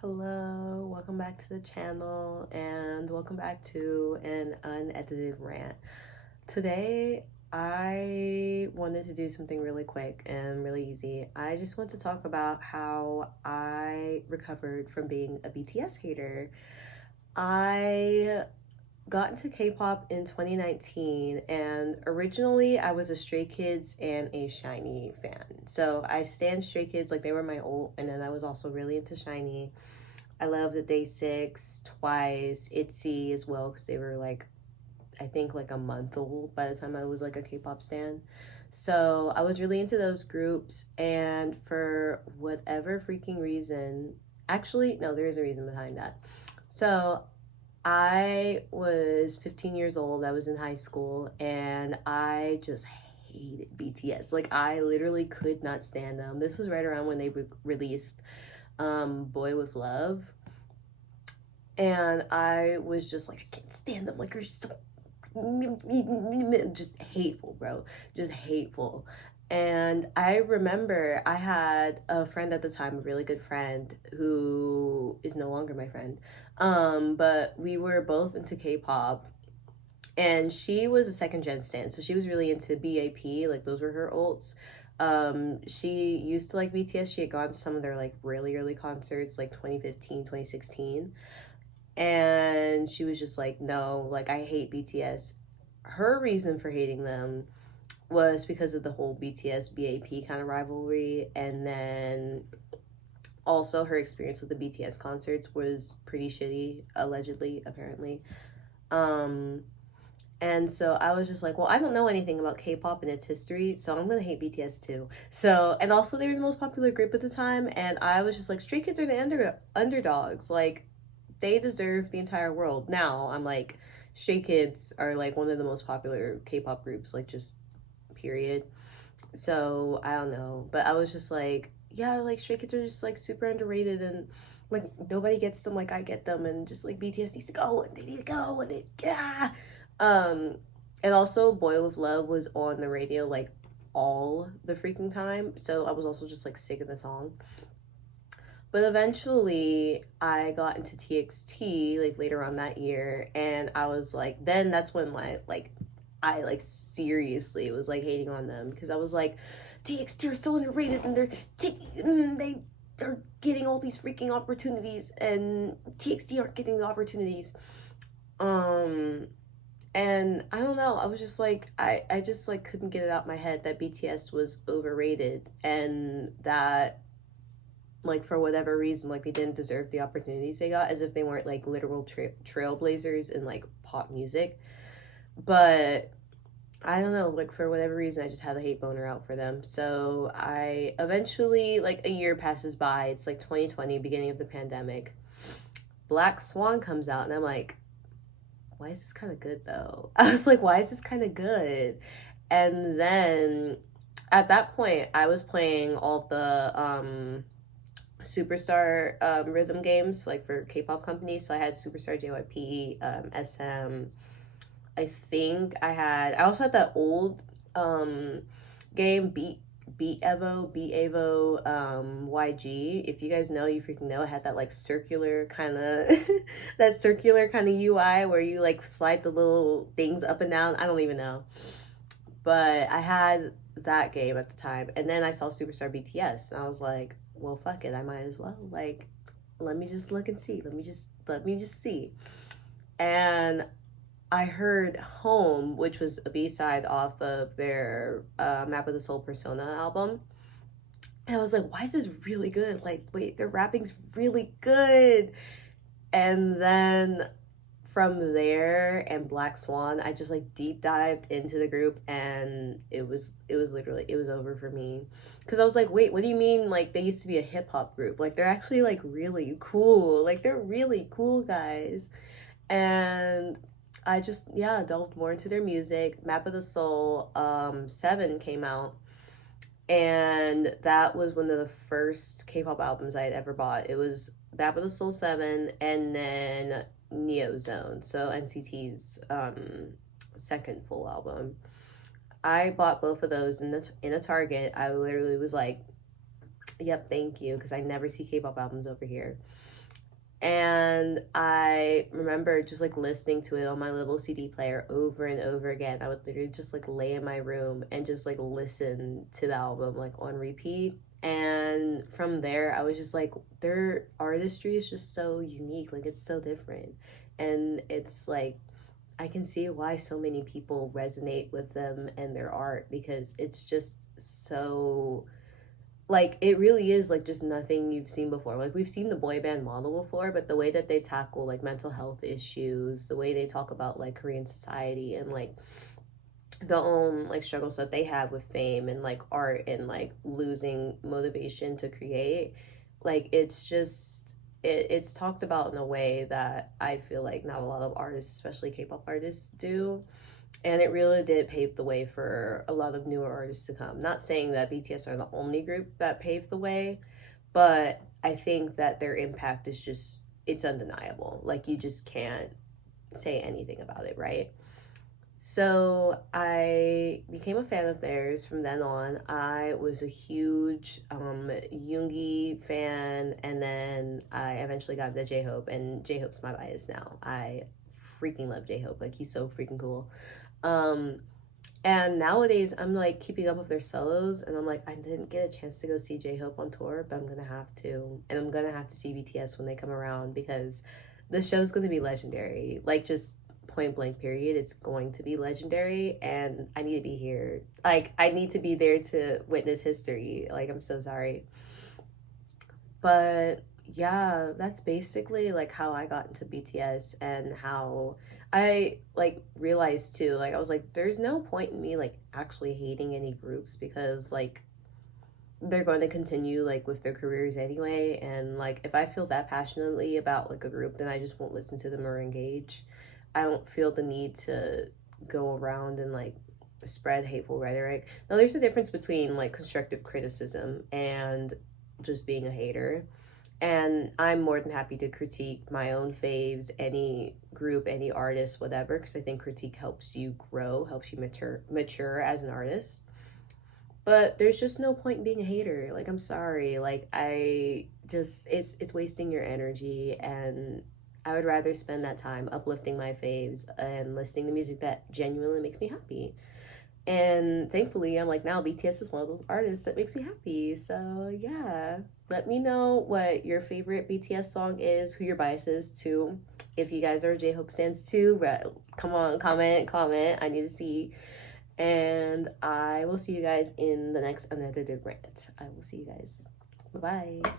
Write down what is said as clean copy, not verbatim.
Hello, welcome back to the channel and welcome back to an unedited rant. Today, I wanted to do something really quick and really easy. I just want to talk about how I recovered from being a BTS hater. I got into K-pop in 2019, and originally I was a Stray Kids and a Shiny fan. So I stan Stray Kids, like they were my ult, and then I was also really into Shiny. I loved the Day Six, Twice, ITZY as well, because they were like, I think like a month old by the time I was like a K-pop stan. So I was really into those groups, and for whatever freaking reason, actually, no, there is a reason behind that. So I was 15 years old. I was in high school, and I just hated BTS. Like, I literally could not stand them. This was right around when they released Boy with Love. And I was just like, I can't stand them. Like, you're so just hateful, bro. Just hateful. And I remember I had a friend at the time, a really good friend who is no longer my friend. But we were both into K-pop, and she was a second gen stan, so she was really into BAP, like those were her ults. She used to like BTS. She had gone to some of their like really early concerts, like 2015, 2016, and she was just like, no, like I hate BTS. Her reason for hating them was because of the whole BTS BAP kind of rivalry, and then also her experience with the BTS concerts was pretty shitty, allegedly, apparently. um and so I was just like, well, I don't know anything about K-pop and its history, so I'm gonna hate BTS too. So, and also they were the most popular group at the time, and I was just like, Stray Kids are the underdogs. Like, they deserve the entire world. Now I'm like, Stray Kids are like one of the most popular K-pop groups, like just period. So I don't know, but I was just like, yeah, like Stray Kids are just like super underrated, and like nobody gets them like I get them, and just like BTS needs to go, and they need to go, and they yeah. Um, and also Boy with Love was on the radio like all the freaking time, so I was also just like sick of the song. But eventually I got into TXT like later on that year, and I was like, then that's when my like I like seriously was like hating on them, because I was like, TXT are so underrated, and they're taking they're getting all these freaking opportunities, and TXT aren't getting the opportunities. Um and I don't know, I was just like, I just like couldn't get it out my head that BTS was overrated, and that like for whatever reason, like they didn't deserve the opportunities they got, as if they weren't like literal trailblazers in like pop music. But I don't know, like for whatever reason, I just had a hate boner out for them. So I eventually, like a year passes by, it's like 2020, beginning of the pandemic. Black Swan comes out, and I'm like, why is this kind of good though? I was like, why is this kind of good? And then at that point, I was playing all the superstar rhythm games like for K-pop companies. So I had Superstar JYP, SM. I also had that old game Beat Evo, Beat Evo, YG. If you guys know, you freaking know. I had that like circular kind of that circular kind of UI where you like slide the little things up and down. I don't even know, but I had that game at the time, and then I saw Superstar BTS, and I was like, well, fuck it, I might as well. Like, let me just look and see. Let me just see. And I heard Home, which was a B-side off of their Map of the Soul Persona album. And I was like, why is this really good? Like, wait, their rapping's really good. And then from there and Black Swan, I just like deep dived into the group, and it was literally, it was over for me, because I was like, wait, what do you mean like they used to be a hip hop group? Like they're actually like really cool. Like they're really cool guys. And I just, yeah, delved more into their music. Map of the Soul 7 came out, and that was one of the first K-pop albums I had ever bought. It was Map of the Soul 7, and then Neo Zone, so NCT's second full album. I bought both of those in a Target. I literally was like, Yep, thank you, because I never see K-pop albums over here. And I remember just like listening to it on my little CD player over and over again. I would literally just like lay in my room and just like listen to the album like on repeat. And from there, I was just like, their artistry is just so unique. Like, it's so different. And it's like, I can see why so many people resonate with them and their art, because it's just so, like, it really is like just nothing you've seen before. Like, we've seen the boy band model before, but the way that they tackle like mental health issues, the way they talk about like Korean society and like the own like struggles that they have with fame and like art and like losing motivation to create, like it's just it's talked about in a way that I feel like not a lot of artists, especially K-pop artists, do. And it really did pave the way for a lot of newer artists to come. Not saying that BTS are the only group that paved the way, but I think that their impact is just, it's undeniable. Like, you just can't say anything about it, right? So I became a fan of theirs from then on. I was a huge Yoongi fan, and then I eventually got the J-Hope, and J-Hope's my bias now. I freaking love J-Hope. Like, he's so freaking cool. Um, and nowadays, I'm like keeping up with their solos, and I'm like, I didn't get a chance to go see J-Hope on tour, but I'm gonna have to. And I'm gonna have to see BTS when they come around, because the show's gonna be legendary. Like, just point blank, period. It's going to be legendary, and I need to be here. Like, I need to be there to witness history. Like, I'm so sorry. But yeah, that's basically like how I got into BTS, and how I like realized too, like I was like, there's no point in me like actually hating any groups, because like they're going to continue like with their careers anyway. And like, if I feel that passionately about like a group, then I just won't listen to them or engage. I don't feel the need to go around and like spread hateful rhetoric. Now, there's a difference between like constructive criticism and just being a hater. And I'm more than happy to critique my own faves, any group, any artist, whatever, because I think critique helps you grow, helps you mature as an artist. But there's just no point in being a hater. Like, I'm sorry. Like, I just, it's wasting your energy, and I would rather spend that time uplifting my faves and listening to music that genuinely makes me happy. And thankfully, I'm like, now BTS is one of those artists that makes me happy. So yeah, let me know what your favorite BTS song is, who your bias is too. If you guys are J-Hope fans too, come on, comment. I need to see. And I will see you guys in the next unedited rant. I will see you guys. Bye bye.